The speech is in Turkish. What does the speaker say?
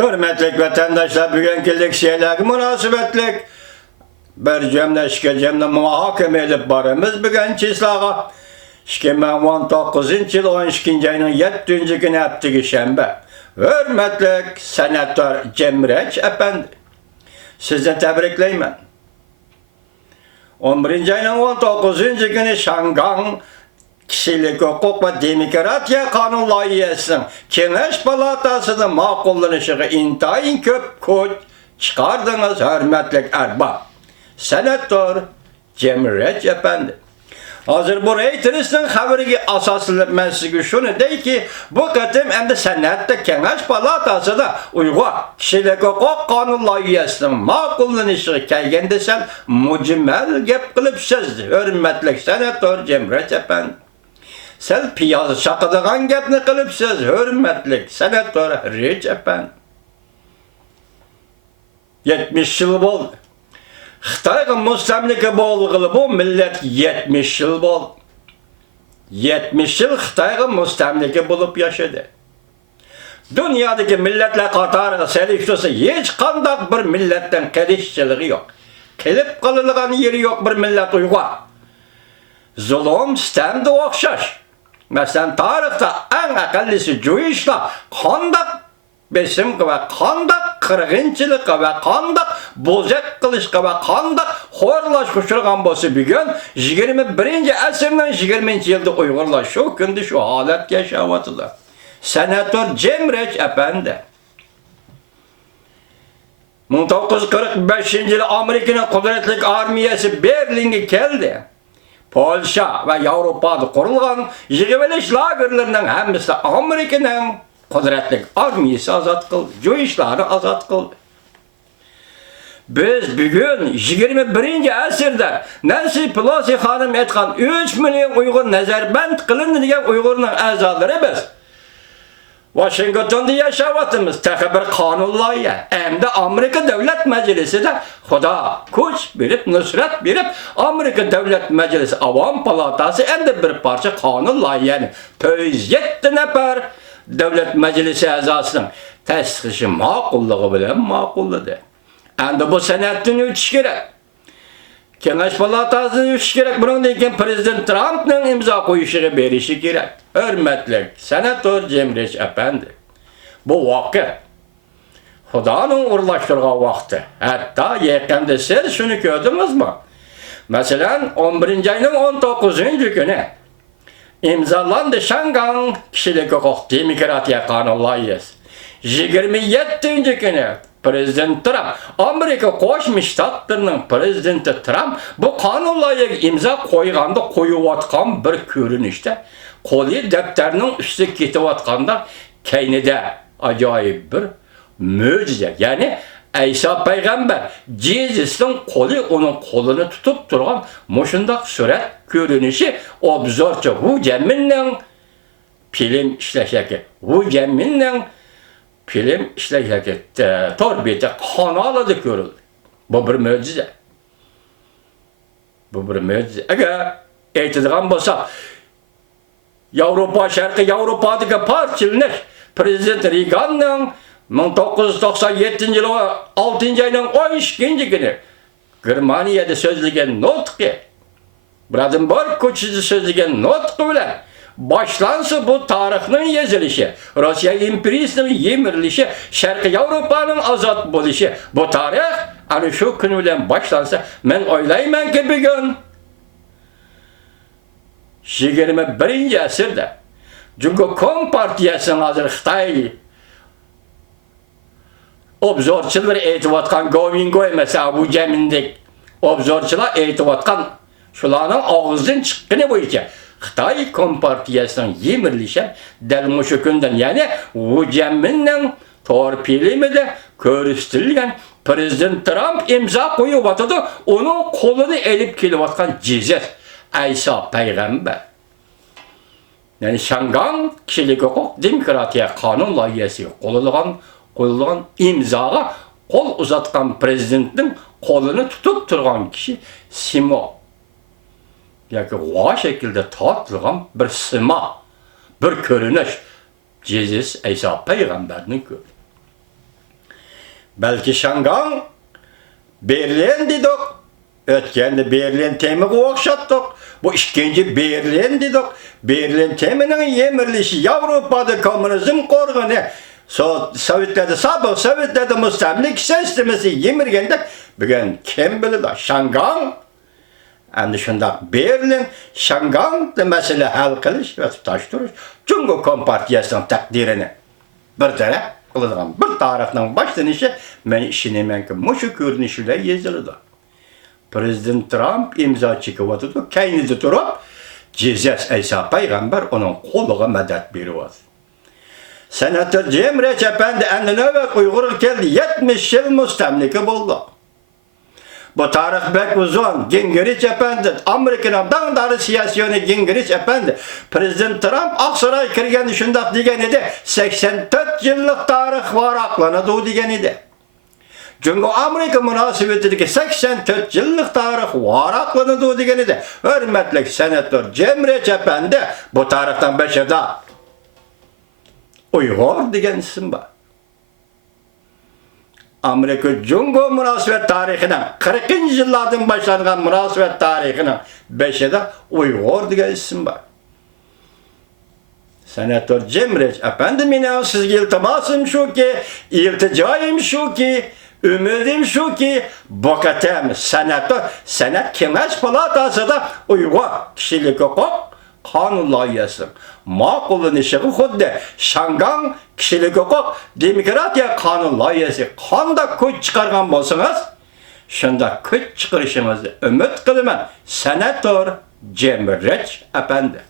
Hürmetlik vatandaşlar, bugünkü leksiyalarga münasebetlik bir cemle muhakeme edip barımız bugün çislağa 2019 yıl 12. ayının 7. günü hafta şembe. Hürmetlik senatör Cemreç efendi, sizi tebrikleymen. 11. ayının 19. günü Şangan Kişilik Hukuk ve Demokratiya Kanun Layihəsinin Kengeş Palatası'nda makullanışığı intayın köp kuch çıkardınız hürmetlik erbab. Senatör Cemreç efendi. Hazır bu reytinizin haberi asaslı mesleği şunu değil ki bu katım hem de senatta Kengeş Palatası'da Uygur Kişilik Hukuk Kanun Layihəsinin makullanışığı kelgende sen mucimel gep kılıp sözlü hürmetlik senatör Cemreç efendi. Sen piyazı şakıdığın gepni kılıp siz hürmetlik senatör Reç efendi. 70 yıl oldu. Xitayga mustamlika bolğılı bu millet 70 yıl oldu. 70 yıl Xitayga mustamlika bulup yaşadı. Dünyadaki milletler qatarı seliştisi hiç kandak bir milletten kelişçiliği yok. Kelip kılılığın yeri yok bir millet Uygur. Zulüm sistemde okşaş. Mesela tarihte en akıllisi Cuyuşla kandak besim ve kandak kırgınçılık ve kandak bozak kılış ve kandak horlaşmışırgan bosu bir gün 21. asırdan 20. yılda Uygurlar şu günde şu halet yaşavatılar. Senatör Cemreç efendi 1945 yılı Amerika'nın kudretli armiyası Berlin'e geldi. Polşa ve Avrupa'da kurulgan yığıveliş lagerlerinden hemisi Amerika'nın kudretli armiyası azat kıldı. Cuyuşları azat kıldı. Biz bugün 21. asırda Nancy Pelosi hanım etkan 3 milyon Uygur nezarband kılındı diyen Uygur'un azaları biz. Washington'da yaşavatımız tek bir kanun layihı. Hem de Amerika Devlet Meclisi de Xuda kuch verip, nusrat verip Amerika Devlet Meclisi Avam Palatası hem de bir parça kanun layihini 107 nefer Devlet Meclisi azasının tasdiqi makulluğu bilen makulladı. Hem de bu senatın ötüş gerek. Kengeş Palatası'nın ötüş gerek. Bunun deyken Prezident Trump'ın imza koyuşunu berişi gerek. Hürmetlik senatör Cemreç efendi. Bu vakit Xudanın uğurlaştırgan vakti. Hatta yakında siz şunu gördünüz mü? Mesela 11. ayının 19. günü imzalandı Şangan Kişilik Hukuk Demokratiya Kanun Layihası. 27. günü Prezident Trump, Amerika Koşmuş Ştatlarının Prezidenti Trump bu kanun layihası imza koyganda koyuvatkan bir görünüşte kolu defterinin üstü ketivatkanda keynide acayip bir mucize. Yani İsa Peygamber Jesus'ın kolu onun kolunu tutup durgan muşundak suret görünüşü obzorça bu ceminle film işleşeki. Bu ceminle film işleşeki torbiyete kanalıda görüldü. Bu bir mucize. Bu bir mucize. Eğer eğitidiğen bolsa Avrupa Şarkı Avrupa'daki parçalınış Prezident Reagan'ın 1997 yılı 6. ayının 12. günü Germaniyada sözlügen notki Brandenburg koçusu sözlügen notki bilen başlansa bu tarihinin yazılışı, Rusya imperiyasının yemirilişi, Şarkı Avrupa'nın azat buluşu, bu tarih hani şu gün bilen başlansa ben oylayman ki bir gün 21. asırda çünkü Kompartiyasının hazır Xitay obzorçılar eğitivatkan Gomingoy mesela bu cemindik obzorçılar eğitivatkan şularının ağızdan çıkkını boyunca Xitay Kompartiyasının yemirilişen delmişi günden yani bu ceminle torpilimi de körüstülgen Prezident Trump imza koyuvatıdı onun kolunu elip kelivatkan cizet İsa Peygamber. Yani Şangan Kişilik Hukuk Demokratiya Kanun Layihası koyulan imzaga kol uzatkan prezidentin kolunu tutup durgan kişi Simo. Yani o şekilde tatlıgan bir sima, bir görünüş. Jesus İsa Peygamber'in görünüşü. Belki Şangan, Berlin dedik. Ötkende Berlin temiga okşattık. Bu ikinci Berlin dedik. Berlin teminin yemirlişi Avrupa'da komünizm korgunu. Sovetler'de, sabık Sovetler'de müstemlik sistemisi yemirgendek. Bugün kim bilir Şangan. Endi şundak Berlin, Şangan da mesele hal kılış ve tutaştırış. Cumhur Kompartiyasının takdirini bir taraf kılıngan bir tarafının başlanışı men işinemen ki muşu görünüşüyle yazılıdı. Prezident Trump imza çıkıvatıdı, kendisi durup Jesus İsa Peygamber onun koluğa medet veriyor. Senatör Cemre Çependi endi nöbet Uygur geldi 70 yıl müstemliki buldu. Bu tarih pek uzun. Gingrich Efendi, Amerika'nın dağdarı siyasiyonu Gingrich Efendi, Prezident Trump Aksaray kirgen şundak degen idi, 84 yıllık tarih var aklanadı degen idi. Çünkü Amerika münasebetindeki 84 yıllık tarih var aklanadı degen idi. Hürmetlik Senatör Cemre Efendi bu tarihten beşede Uygur degen isim var. Amerika Cumhur münasebet tarihinin 40. yıllardan başlanan münasebet tarihinin 5'de Uygur diye isim var. Senatör Cemreç efendim sizge iltimasım şu ki, ilticayım şu ki, ümidim şu ki, bakatem senatör, senat kemes palatası da Uygur kişilik hukuk kanun layihası. Makullanışı xuddi Şangan kişilik hukuk demokratiya kanun layihasi qanday kuch chiqargan bo'lsangiz, shunda kuch chiqarishingizga umid qilaman. Senator Cemreç efendi.